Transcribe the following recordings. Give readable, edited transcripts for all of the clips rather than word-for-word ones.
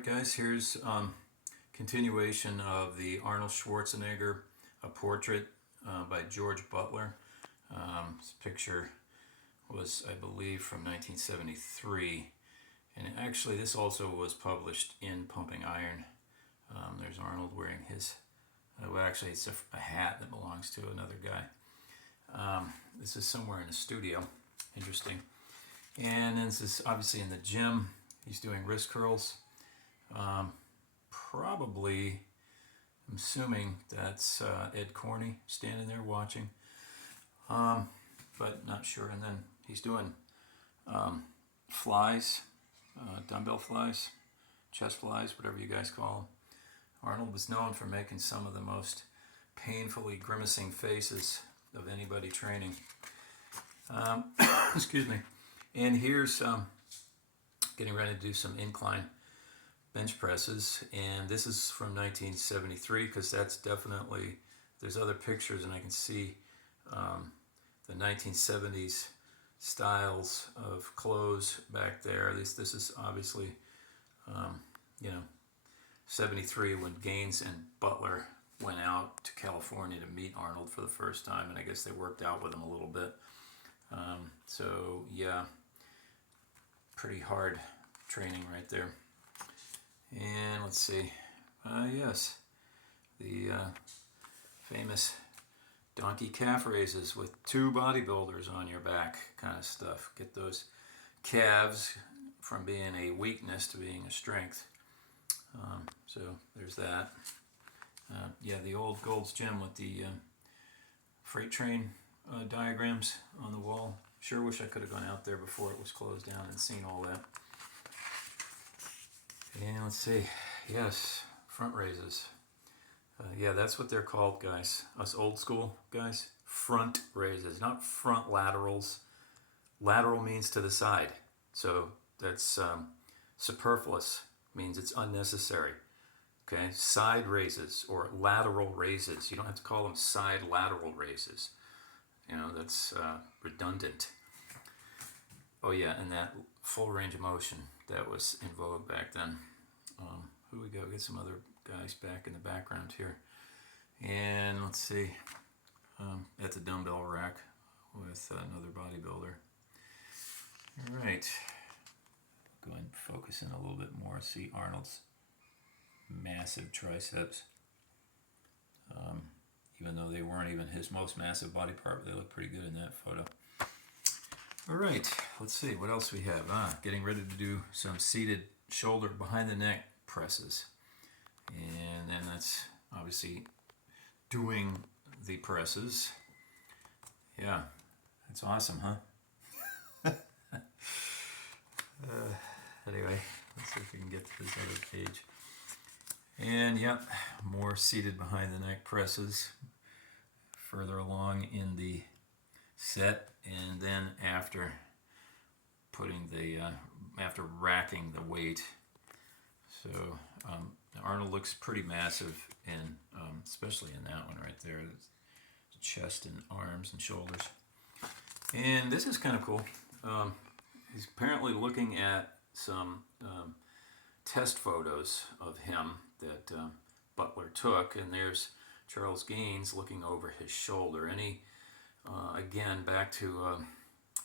Alright guys, here's continuation of the Arnold Schwarzenegger portrait by George Butler. This picture was, I believe, from 1973, and actually this also was published in Pumping Iron. There's Arnold wearing his, well actually it's a hat that belongs to another guy. This is somewhere in a studio, interesting. And then this is obviously in the gym. He's doing wrist curls. Probably, I'm assuming that's Ed Corney standing there watching, but not sure. And then he's doing flies, dumbbell flies, chest flies, whatever you guys call them. Arnold was known for making some of the most painfully grimacing faces of anybody training. Excuse me. And here's getting ready to do some incline bench presses, and this is from 1973 because that's definitely, there's other pictures and I can see the 1970s styles of clothes back there. This is obviously 73 when Gaines and Butler went out to California to meet Arnold for the first time, and I guess they worked out with him a little bit. So yeah, pretty hard training right there. And let's see, yes, the famous donkey calf raises with two bodybuilders on your back kind of stuff. Get those calves from being a weakness to being a strength. So there's that. Yeah, the old Gold's Gym with the freight train diagrams on the wall. Sure wish I could have gone out there before it was closed down and seen all that. And let's see, yes, front raises. Yeah, that's what they're called, guys. Us old school guys, front raises, not front laterals. Lateral means to the side, so that's superfluous, means it's unnecessary. Okay, side raises or lateral raises. You don't have to call them side lateral raises. You know, that's redundant. Oh yeah, and that full range of motion, that was in vogue back then. Who do we got? We got some other guys back in the background here. And let's see, at the dumbbell rack with another bodybuilder. All right, go ahead and focus in a little bit more. See Arnold's massive triceps. Even though they weren't even his most massive body part, but they look pretty good in that photo. All right, let's see what else we have. Getting ready to do some seated shoulder behind the neck presses. And then that's obviously doing the presses. Yeah, that's awesome, huh? Anyway, let's see if we can get to this other page. And yep, more seated behind the neck presses further along in the set, and then after putting the after racking the weight. So Arnold looks pretty massive, and especially in that one right there, chest and arms and shoulders. And this is kind of cool. He's apparently looking at some test photos of him that Butler took, and there's Charles Gaines looking over his shoulder. And he, again, back to,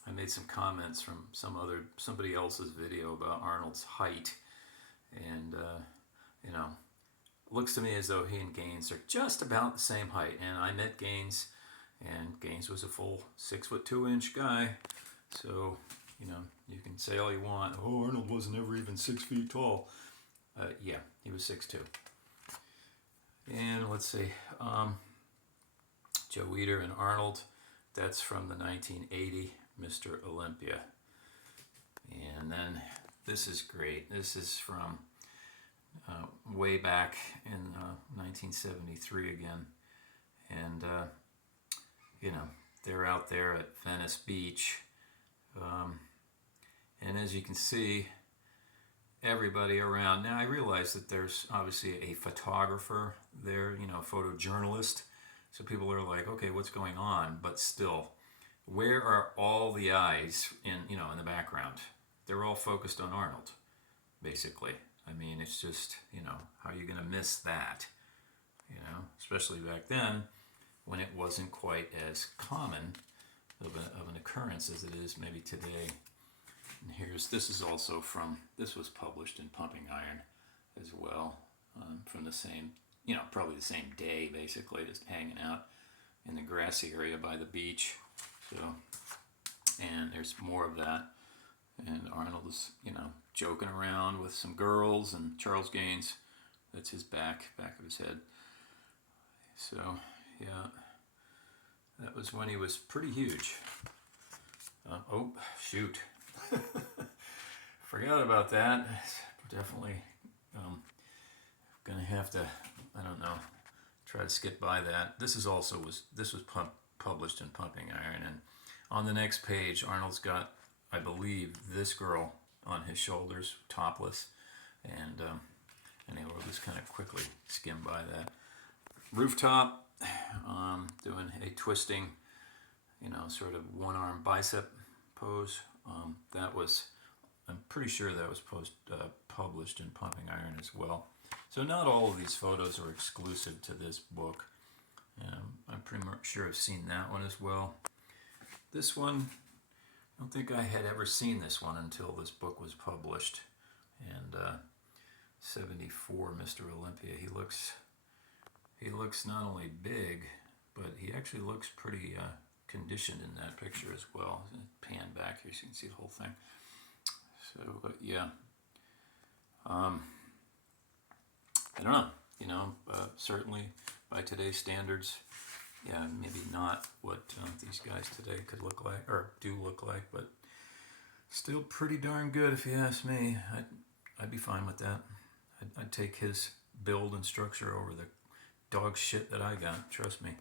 I made some comments from somebody else's video about Arnold's height, and looks to me as though he and Gaines are just about the same height. And I met Gaines, and Gaines was a full 6'2" guy, so you can say all you want, oh, Arnold wasn't ever even 6 feet tall. Yeah, he was 6'2". And let's see, Joe Weider and Arnold, that's from the 1980 Mr. Olympia. And then this is great. This is from way back in 1973 again. And, they're out there at Venice Beach. And as you can see, everybody around. Now I realize that there's obviously a photographer there, photojournalist. So people are like, okay, what's going on? But still, where are all the eyes in the background? They're all focused on Arnold, basically. I mean, it's just, how are you going to miss that? Especially back then when it wasn't quite as common of an occurrence as it is maybe today. And this was published in Pumping Iron as well, from the same, probably the same day basically, just hanging out in the grassy area by the beach. So, and there's more of that. And Arnold is, joking around with some girls, and Charles Gaines, that's his back of his head. So, yeah, that was when he was pretty huge. Oh, shoot. Forgot about that. Definitely gonna have to, I don't know, try to skip by that. This was published in Pumping Iron, and on the next page, Arnold's got, I believe, this girl on his shoulders, topless, and anyway, we'll just kind of quickly skim by that. Rooftop, doing a twisting, sort of one-arm bicep pose. I'm pretty sure that was published in Pumping Iron as well. So not all of these photos are exclusive to this book. I'm pretty sure I've seen that one as well. This one, I don't think I had ever seen this one until this book was published. And 74, Mr. Olympia. He looks not only big, but he actually looks pretty conditioned in that picture as well. Pan back here so you can see the whole thing. So, but yeah, I don't know. Certainly by today's standards, yeah, maybe not what these guys today could look like or do look like, but still pretty darn good if you ask me. I'd be fine with that. I'd take his build and structure over the dog shit that I got. Trust me.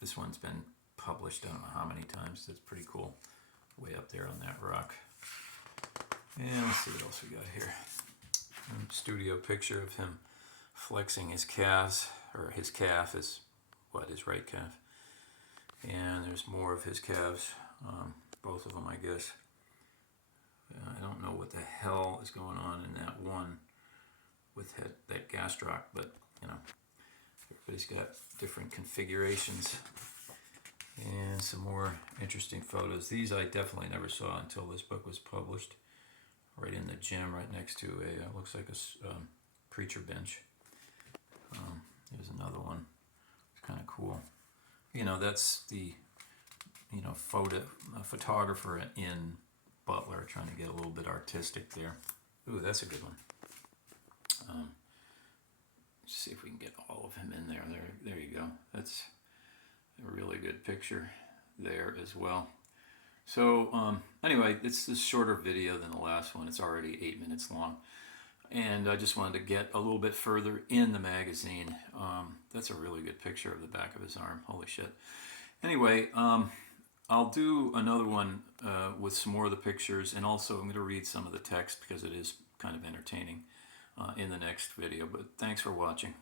This one's been published I don't know how many times. That's pretty cool. Way up there on that rock. And let's see what else we got here. Studio picture of him flexing his calves, or his calf is his right calf. And there's more of his calves, both of them, I guess. I don't know what the hell is going on in that one with that gastroc, but everybody's got different configurations. And some more interesting photos. These I definitely never saw until this book was published. Right in the gym, right next to looks like a preacher bench. Here's another one. It's kind of cool. That's the, photographer in Butler trying to get a little bit artistic there. Ooh, that's a good one. Let's see if we can get all of him in there. There you go. That's a really good picture there as well. So anyway, it's a shorter video than the last one. It's already 8 minutes long. And I just wanted to get a little bit further in the magazine. That's a really good picture of the back of his arm. Holy shit. Anyway, I'll do another one with some more of the pictures, and also I'm going to read some of the text because it is kind of entertaining in the next video. But thanks for watching.